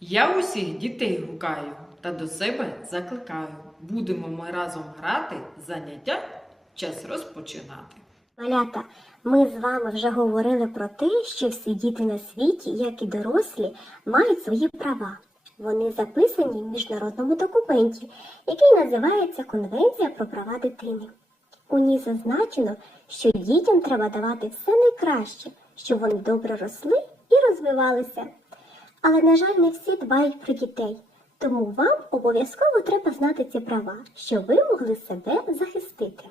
Я усіх дітей гукаю та до себе закликаю. Будемо ми разом грати, заняття час розпочинати. Малята, ми з вами вже говорили про те, що всі діти на світі, як і дорослі, мають свої права. Вони записані в міжнародному документі, який називається Конвенція про права дитини. У ній зазначено, що дітям треба давати все найкраще, щоб вони добре росли і розвивалися. Але, на жаль, не всі дбають про дітей, тому вам обов'язково треба знати ці права, щоб ви могли себе захистити.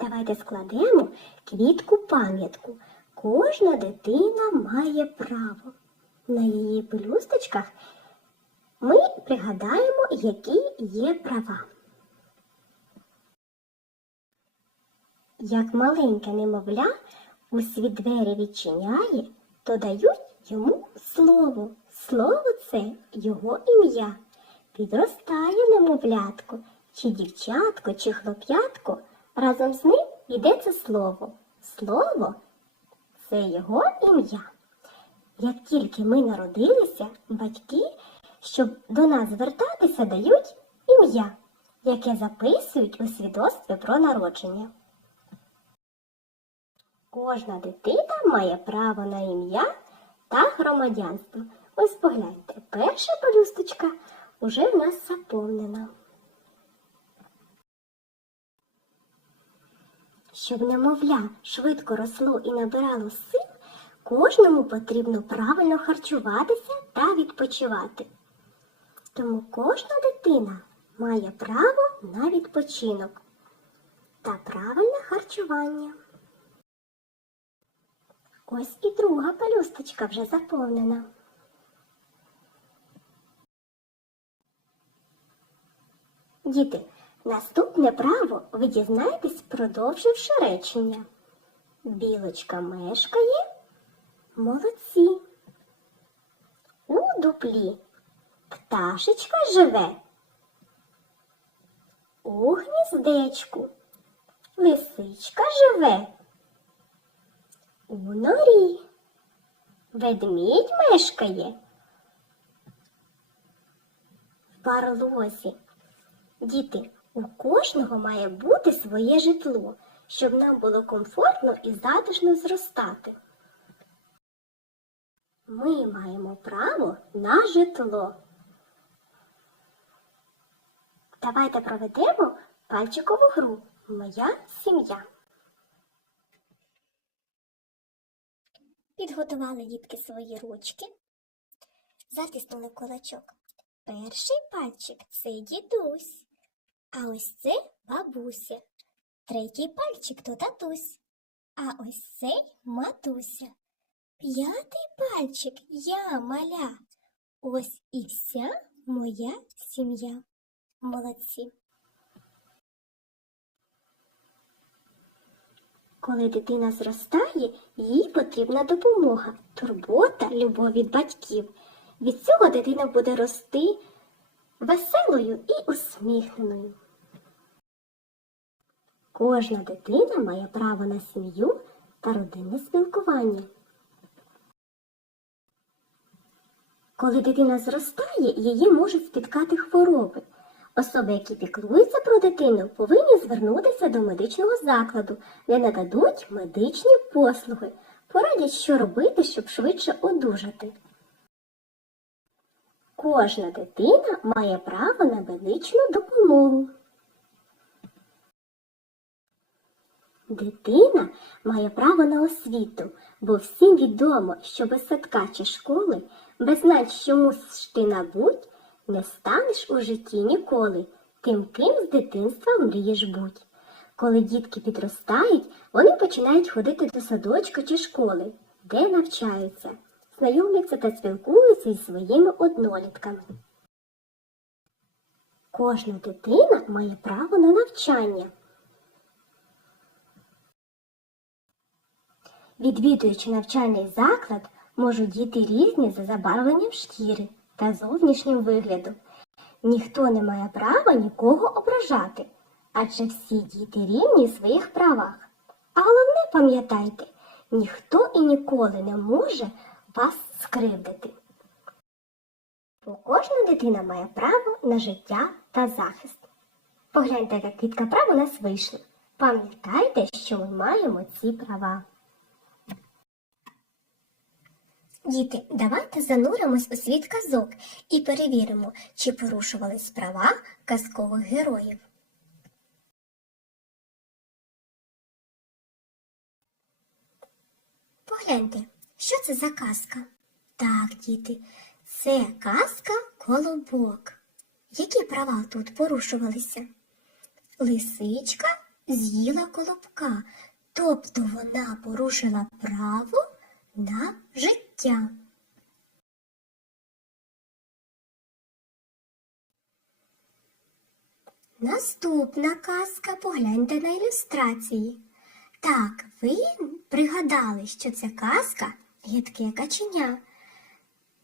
Давайте складемо квітку пам'ятку. Кожна дитина має право. На її пелюсточках ми пригадаємо, які є права. Як маленьке немовля у світ двері відчиняє, то дають йому слово. Слово це його ім'я. Підростає немовлятко, чи дівчатко, чи хлоп'ятко, разом з ним йде це слово. Слово це його ім'я. Як тільки ми народилися, батьки, щоб до нас звертатися, дають ім'я, яке записують у свідоцтві про народження. Кожна дитина має право на ім'я та громадянство. Ось погляньте, перша пелюсточка уже в нас заповнена. Щоб немовля швидко росло і набирало сил, кожному потрібно правильно харчуватися та відпочивати. Тому кожна дитина має право на відпочинок та правильне харчування. Ось і друга пелюсточка вже заповнена. Діти, наступне право ви дізнаєтесь, продовживши речення. Білочка мешкає, молодці. У дуплі пташечка живе. У гніздечку лисичка живе. У норі ведмідь мешкає. В барлозі. Діти, у кожного має бути своє житло, щоб нам було комфортно і затишно зростати. Ми маємо право на житло. Давайте проведемо пальчикову гру Моя сім'я. Підготували дітки свої ручки, затиснули кулачок. Перший пальчик це дідусь, а ось це бабуся. Третій пальчик то татусь, а ось цей матуся. П'ятий пальчик я маля. Ось і вся моя сім'я. Молодці. Коли дитина зростає, їй потрібна допомога, турбота, любов від батьків. Від цього дитина буде рости веселою і усміхненою. Кожна дитина має право на сім'ю та родинне спілкування. Коли дитина зростає, її можуть спіткати хвороби. Особи, які піклуються про дитину, повинні звернутися до медичного закладу, де нададуть медичні послуги, порадять, що робити, щоб швидше одужати. Кожна дитина має право на медичну допомогу. Дитина має право на освіту, бо всім відомо, що без садка чи школи, без знань, що мусиш ти набуть, не станеш у житті ніколи, тим, ким з дитинства мрієш будь. Коли дітки підростають, вони починають ходити до садочка чи школи, де навчаються, знайомляться та спілкуються зі своїми однолітками. Кожна дитина має право на навчання. Відвідуючи навчальний заклад, можуть діти різні за забарвленням шкіри та зовнішнім виглядом. Ніхто не має права нікого ображати, адже всі діти рівні в своїх правах. А головне пам'ятайте, ніхто і ніколи не може вас скривдити. Бо кожна дитина має право на життя та захист. Погляньте, яка квітка прав у нас вийшла. Пам'ятайте, що ми маємо ці права. Діти, давайте зануримось у світ казок і перевіримо, чи порушувались права казкових героїв. Погляньте, що це за казка? Так, діти, це казка Колобок. Які права тут порушувалися? Лисичка з'їла колобка, тобто вона порушила право на життя. Наступна казка, погляньте на ілюстрації. Так, ви пригадали, що це казка гідке каченя.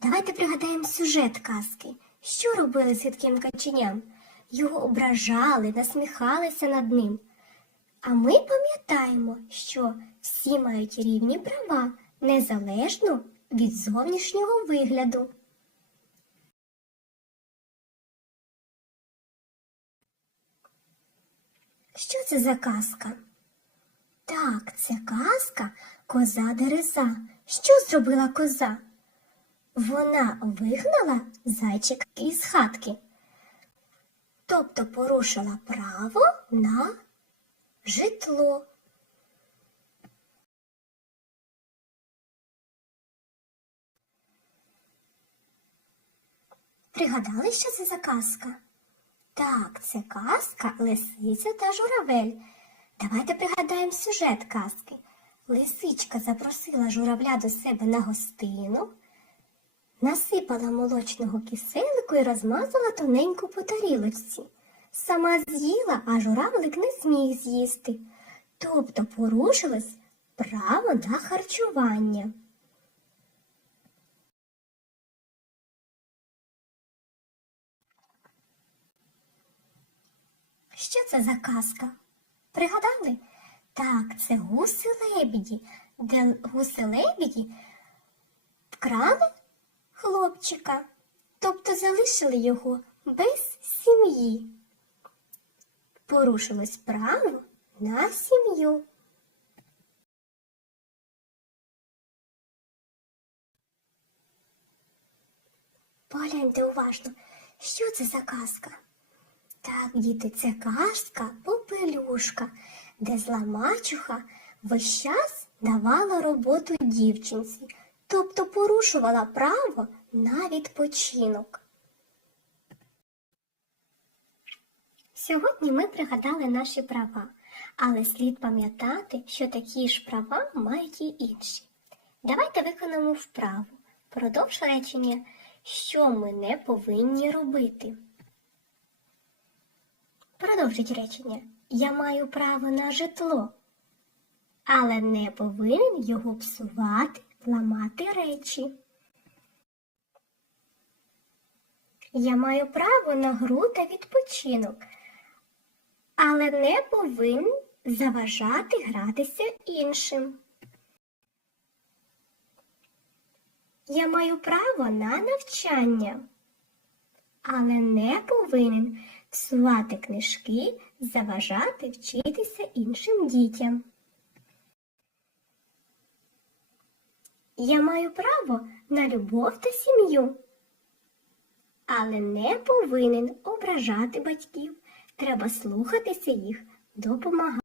Давайте пригадаємо сюжет казки. Що робили з гидким каченям? Його ображали, насміхалися над ним. А ми пам'ятаємо, що всі мають рівні права, незалежно від зовнішнього вигляду. Що це за казка? Так, це казка коза Дереза. Що зробила коза? Вона вигнала зайчика із хатки, тобто порушила право на житло. Пригадали, що це за казка? Так, це казка Лисиця та журавель. Давайте пригадаємо сюжет казки. Лисичка запросила журавля до себе на гостину, насипала молочного киселику і розмазала тоненько по тарілочці. Сама з'їла, а журавлик не зміг з'їсти. Тобто порушилось право на харчування. Що це за казка? Пригадали? Так, це гуси лебіді, де гуси лебіді вкрали хлопчика, тобто залишили його без сім'ї. Порушилось право на сім'ю. Погляньте уважно, що це за казка? Так, діти, це казка попелюшка, де зла мачуха весь час давала роботу дівчинці, тобто порушувала право на відпочинок. Сьогодні ми пригадали наші права, але слід пам'ятати, що такі ж права мають і інші. Давайте виконаємо вправу. Продовж речення, що ми не повинні робити. Продовжить речення. Я маю право на житло, але не повинен його псувати, ламати речі. Я маю право на гру та відпочинок, але не повинен заважати гратися іншим. Я маю право на навчання, але не повинен псувати книжки, заважати вчитися іншим дітям. Я маю право на любов та сім'ю, але не повинен ображати батьків. Треба слухатися їх, допомагати.